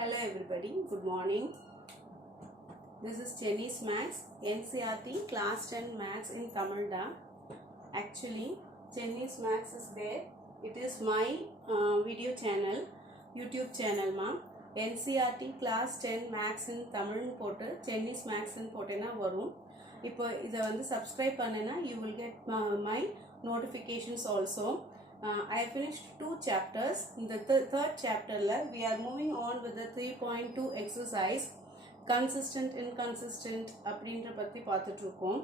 Hello everybody, good morning. This is Chinese Maths, NCERT Class 10 Maths in Tamil Da. Actually, Chinese Maths is there. It is my video channel, YouTube channel ma. NCERT Class 10 Maths in Tamil போட்டு Chinese Maths in போட்டேனா வரும். இப்போ இதை வந்து subscribe பண்ணேனா you will get my notifications also. I have finished 2 chapters. In the third chapter we are moving on with the 3.2 exercise consistent inconsistent அப்படின்ற பத்தி பார்த்துட்டு இருக்கோம்.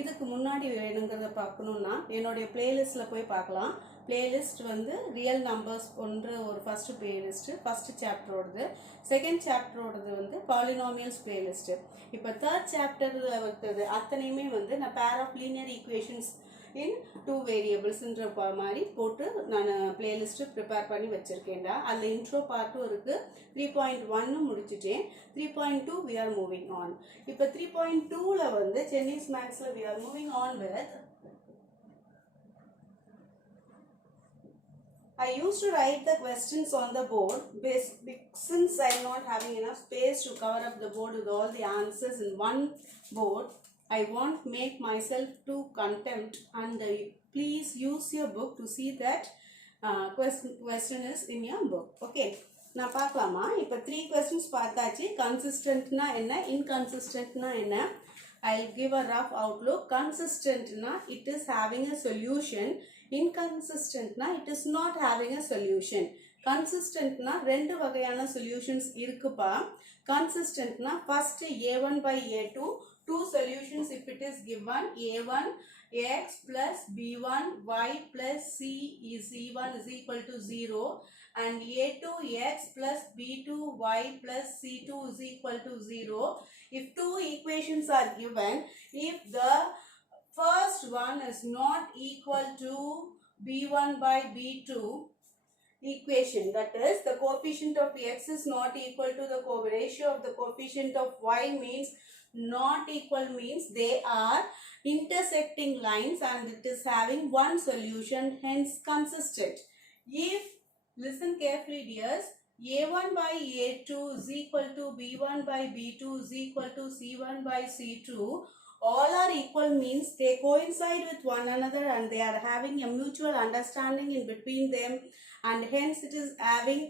இதுக்கு முன்னாடி வேணுங்கிறத பார்க்கணும்னா என்னோட பிளேலிஸ்ட்ல போய் பார்க்கலாம். பிளேலிஸ்ட் வந்து ரியல் நம்பர்ஸ் போன்ற ஒரு ஃபர்ஸ்ட் பிளேலிஸ்ட், ஃபர்ஸ்ட் சாப்டரோடது. செகண்ட் சாப்டரோடது வந்து பாலினாமியல்ஸ் பிளேலிஸ்ட். இப்போ தேர்ட் சாப்டர்ல இருக்கிறது அத்தனையுமே வந்து நான் pair of linear equations in 2 variables ன்ற மாதிரி போட்டு நான் பிளேலிஸ்ட் ப்ரிப்பேர் பண்ணி வச்சிருக்கேன்டா. அதில் இன்ட்ரோ பார்ட்டும் இருக்கு. 3.1 முடிச்சிட்டேன். 3.2 we are moving on. இப்போ 3.2ல வந்து Chinese Mathsல we are moving on with I used to write the questions on the board since I am not having enough space to cover up the board with all the answers in one board. I won't make myself too contempt and please use your book to see that question is in your book. Okay, நான் பார்க்கலாமா? இப்போ 3 questions பார்த்தாச்சு. கன்சிஸ்டன்ட்னா என்ன, இன்கன்சிஸ்டன்ட்னா என்ன? I'll give a rough outlook. Consistentனா it is having a solution. Inconsistentனா it is not having a solution. Consistentனா ரெண்டு வகையான solutions இருக்குப்பா. Consistentனா first a1 by a2, two solutions if it is given. A1 x plus b1 y plus c is c1 is equal to 0 and a2 x plus b2 y plus c2 is equal to 0. If two equations are given, if the first one is not equal to b1 by b2 equation, that is the coefficient of x is not equal to the ratio of the coefficient of y means not equal, means they are intersecting lines and it is having one solution, hence consistent. If, listen carefully dears, a1 by a2 is equal to b1 by b2 is equal to c1 by c2, all are equal means they coincide with one another and they are having a mutual understanding in between them and hence it is having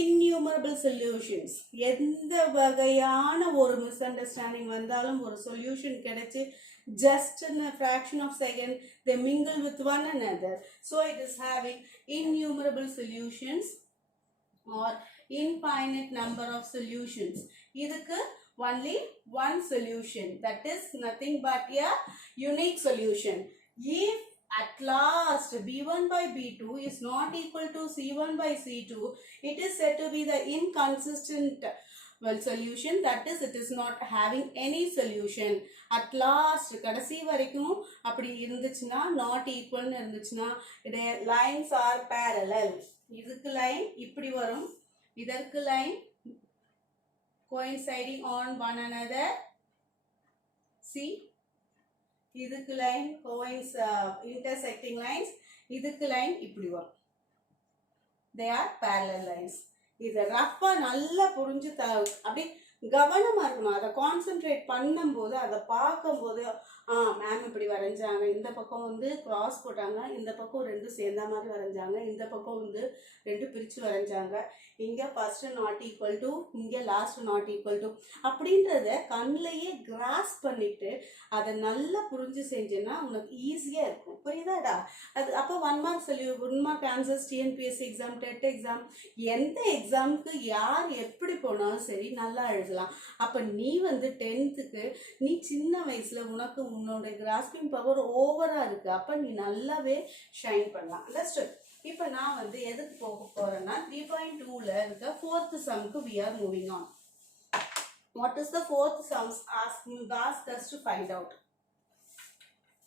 innumerable solutions. எந்த வகையான ஒரு misunderstanding வந்தாலும் ஒரு solution கிடைச்சு just in a fraction of second they mingle with one another, so it is having innumerable solutions or infinite number of solutions. இதுக்கு only one solution, that is nothing but a unique solution. If at last b1 by b2 is not equal to c1 by c2, it is said to be the inconsistent solution, that is it is not having any solution. At last கடைசி வரைக்கும் அப்படி இருந்துச்சுன்னா not equal னு இருந்துச்சுன்னா lines are parallel. இதுக்கு லைன் இப்படி வரும், இதற்கு line coinciding on one another. See, இதுக்கு லைன் intersecting lines, இதுக்கு லைன் இப்படி வரும். They are parallel lines. இதை ரஃபா நல்லா புரிஞ்சு அப்படி கவனமா இருக்கணும். அதை கான்சென்ட்ரேட் பண்ணும்போது அதை பார்க்கும்போது மேம் இப்படி வரைஞ்சாங்க, இந்த பக்கம் வந்து கிராஸ் போட்டாங்க, இந்த பக்கம் ரெண்டு சேர்ந்த மாதிரி வரைஞ்சாங்க, இந்த பக்கம் வந்து ரெண்டு பிரித்து வரைஞ்சாங்க, இங்கே ஃபர்ஸ்ட் நாட் ஈக்குவல் டு, இங்கே லாஸ்ட் நாட் ஈக்குவல் டு அப்படின்றத கண்ணிலேயே கிராஸ் பண்ணிட்டு அதை நல்லா புரிஞ்சு செஞ்சேன்னா உனக்கு ஈஸியாக இருக்கும். புரியுதாடா? அது அப்போ 1 மார்க் சொல்லி 1 mark answers TNPSC exam, TET exam, எந்த எக்ஸாமுக்கு யார் எப்படி போனாலும் சரி நல்லா எழுதலாம். அப்போ நீ வந்து 10th நீ சின்ன வயசில் உனக்கு உன்னோட கிராஸ்பிங் பவர் ஓவராக இருக்குது. அப்போ நீ நல்லாவே ஷைன் பண்ணலாம். அண்டர்ஸ்டுட்? இப்போ நான் வந்து எதுக்கு போக போகிறேன்னா 3.2ல இருக்க 4th sumக்கு we are moving on. What is the 4th sum? Ask us to find out.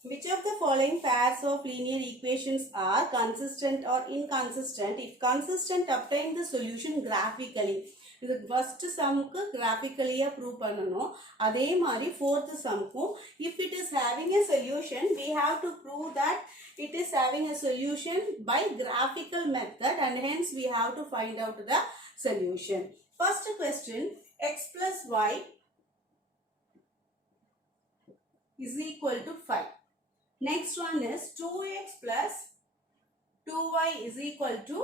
Which of the following pairs of linear equations are consistent or inconsistent? If consistent, obtain the solution graphically. இது first sumக்கு graphically prove பண்ணணும். அதே மாதிரி 4th sumக்கும் if it is having a solution, we have to prove that it is having a solution by graphical method and hence we have to find out the solution. First question, x plus y is equal to 5. Next one is 2x plus 2y is equal to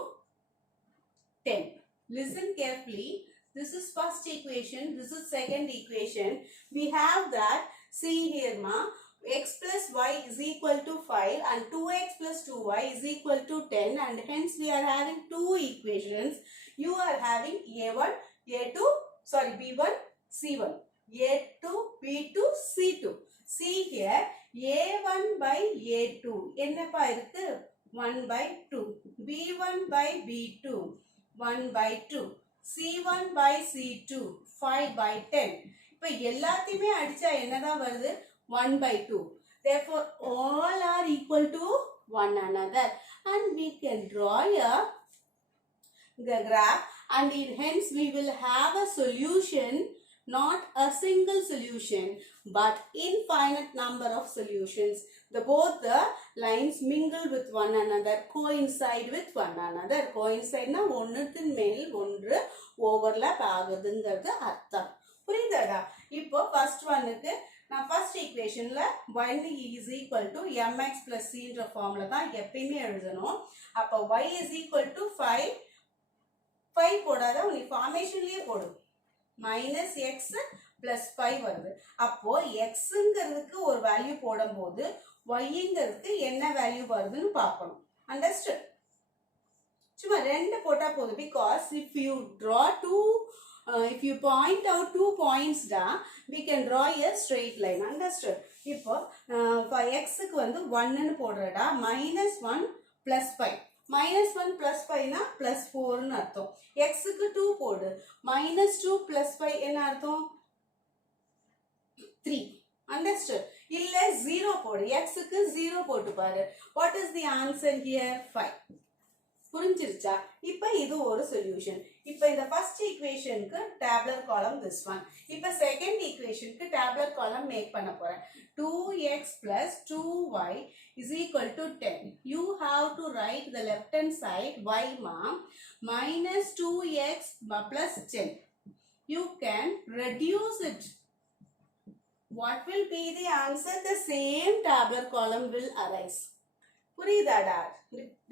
10. Listen carefully. This is first equation. This is second equation. We have that. See here, ma. X plus y is equal to 5 and 2x plus 2y is equal to 10, and hence we are having two equations. You are having A1, A2, sorry, B1, C1. A2, B2, C2. See here, A1 by A2. என்னப்பா இருக்கு? 1 by 2. B1 by B2. 1 by 2. C1 by C2. 5 by 10. இப்போ எல்லாத்தையுமே அடிச்சா என்னதான் வருது? 1 by 2. Therefore, all are equal to one another. And we can draw the graph, and hence we will have a solution, not a single solution, but infinite number of solutions. Both the lines mingle with one another, coincide with one another. Coincide na ஒன்னுத்தின் மேல் ஒன்று overlap ஆகுதுங்கிறது அர்த்தம். புரியுதாடா? இப்போ first oneக்கு நான் first equationல 1 is equal to mx plus c என்ற ஃபார்முலா தான் எப்பயுமே எழுதணும். அப்போ y is equal to 5 போடாத, உனி ஃபார்மேஷன்லயே போடு. minus x plus 5 வருது. அப்போ xங்கிறதுக்கு ஒரு வேல்யூ போடும்போது yங்கிறதுக்கு என்ன வேல்யூ வருதுன்னு பார்க்கணும். Understood? சும்மா ரெண்டு போட்டா போதும். Because if you draw if you point out 2 points da, we can draw a straight line. Understood? இப்போ xக்கு வந்து 1 ன்னு போடுறடா. minus 1 plus 5. minus 1 plus 5 na plus 4 ன்னு அர்த்தம். xக்கு 2 போடு. minus 2 plus 5 என்ன அர்த்தம்? 3. Understood? இல்ல 0 போடு. xக்கு 0 போட்டு பாரு. What is the answer here? 5. புரிஞ்சிருச்சா? இப்போ இது ஒரு சொல்யூஷன். இப்போ இந்த ஃபர்ஸ்ட் ஈக்குவேஷனுக்கு டேபுலர் காலம் this one. இப்போ செகண்ட் ஈக்குவேஷனுக்கு டேபுலர் காலம் மேக் பண்ண போறேன். 2x plus 2y is equal to 10. You have to write the left hand side y mom minus 2x plus 10. You can reduce it. What will be the answer? The same tabular column will arise. புரியுதாடா?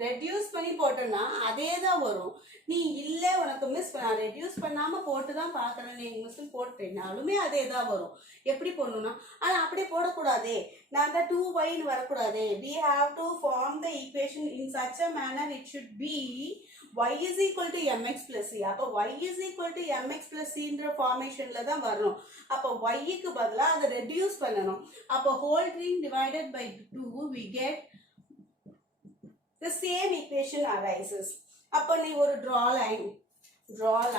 Reduce பண்ணி போட்டோம்னா அதே தான் வரும். நீ இல்லை உனக்கு miss reduce பண்ணாமல் போட்டு தான் பார்க்குறேன், நீ மிஸ் போட்டேன்னாலுமே அதே தான் வரும். எப்படி போடணும்னா, ஆனால் அப்படியே போடக்கூடாதே. நான் தான் 2yன்னு வரக்கூடாதே. We have to form the equation in such a manner it should be y is equal to mx plus c. அப்போ y is equal to mx plus cன்ற ஃபார்மேஷன்ல தான் வரணும். அப்போ yக்கு பதிலாக அதை ரெடியூஸ் பண்ணணும். அப்போ whole thing divided by 2 we get the same equation arises. அப்போ நீ ஒரு draw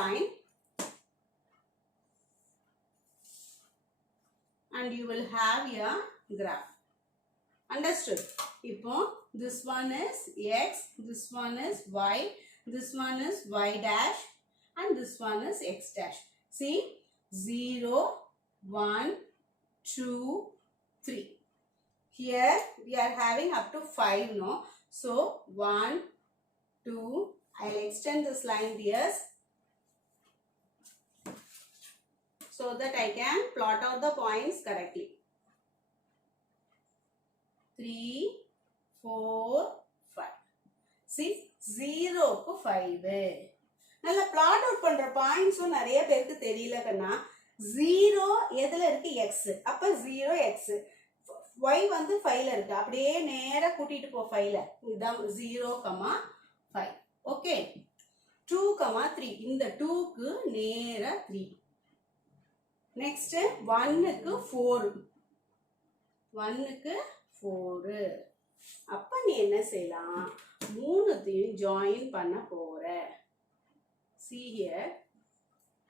line and you will have your graph. Understood? இப்போ this one is x, this one is y, this one is y dash, and this one is x dash. See, 0, 1, 2, 3. Here we are having up to 5, no? So 1, 2, I'll extend this line here so that I can plot out the points correctly. 3, 4, 5. See, 0 க்கு 5. நல்லா plot out பண்ற பாயிண்ட்ஸும் நிறைய பேருக்கு தெரியல கண்ணா. 0 எதுல இருக்கு? x. அப்ப 0x. y வந்து 5ல இருக்கு. அப்படியே நேரா கூட்டிட்டு போ 5ல. இதுதான் 0, 5. ஓகே. 2, 3. இந்த 2க்கு நேரா 3. நெக்ஸ்ட் 1க்கு 4. 1க்கு 4. அப்ப நீ என்ன செய்யலாம்? மூணுத்தையும் ஜாயின் பண்ண போற. See here.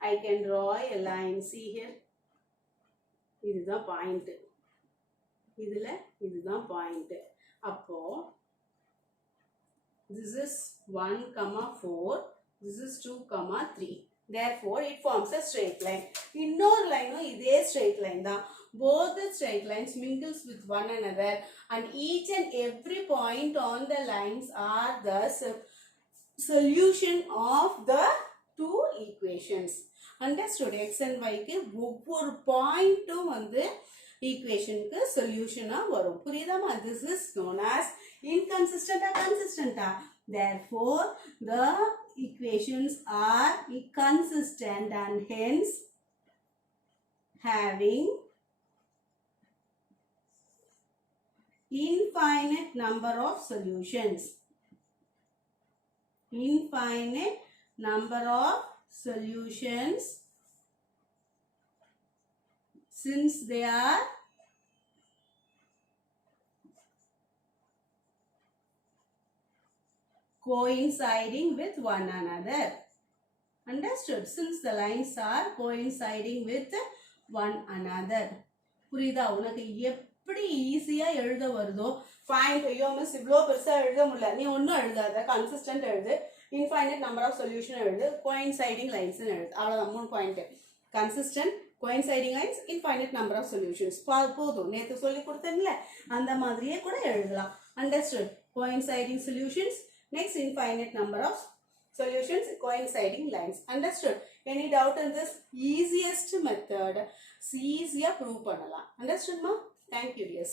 I can draw a line. See here. இதுதான் பாயிண்ட். இதுல இதுதான் பாயிண்ட். அப்போ this is 1, 4. This is 2, 3. Therefore, it forms a straight line. இன்னொரு லைனும் இதே straight line தான். Both the straight lines mingles with one another, and each and every point on the lines are the solution of the two equations. Understood? X and y க்கு ஒவ்வொரு பாயிண்ட்டும் வந்து ஈக்குவேஷனுக்கு சொல்யூஷனா வரும். புரியுதாமா? This is known as inconsistent or consistent. Therefore, the equations are inconsistent and hence having infinite number of solutions. Infinite number of solutions since they are coinciding with one another. Understood? Since the lines are coinciding with one another. புரியுதா? உனக்கு எப்படி ஈஸியா எழுத வருதோ பாயிண்ட் ஐயோ மிஸ் இவ்வளோ பெருசா எழுத முடியல, நீ ஒன்றும் எழுதாத, கன்சிஸ்டன்ட் எழுது, இன்ஃபைனைட் நம்பர் ஆஃப் சொல்யூஷன் எழுது, கோயின்சைடிங் லைன்ஸ் எழுது. அவ்வளோதான் 3 point. Consistent, coinciding lines, infinite number of solutions. போதும், நேற்று சொல்லி கொடுத்தேன்ல அந்த மாதிரியே கூட எழுதலாம். Understood? Coinciding solutions, next infinite number of solutions, coinciding lines. Understood? Any doubt in this? Easiest method. Easy prove பண்ணலாம். Understood ma? Thank you, yes.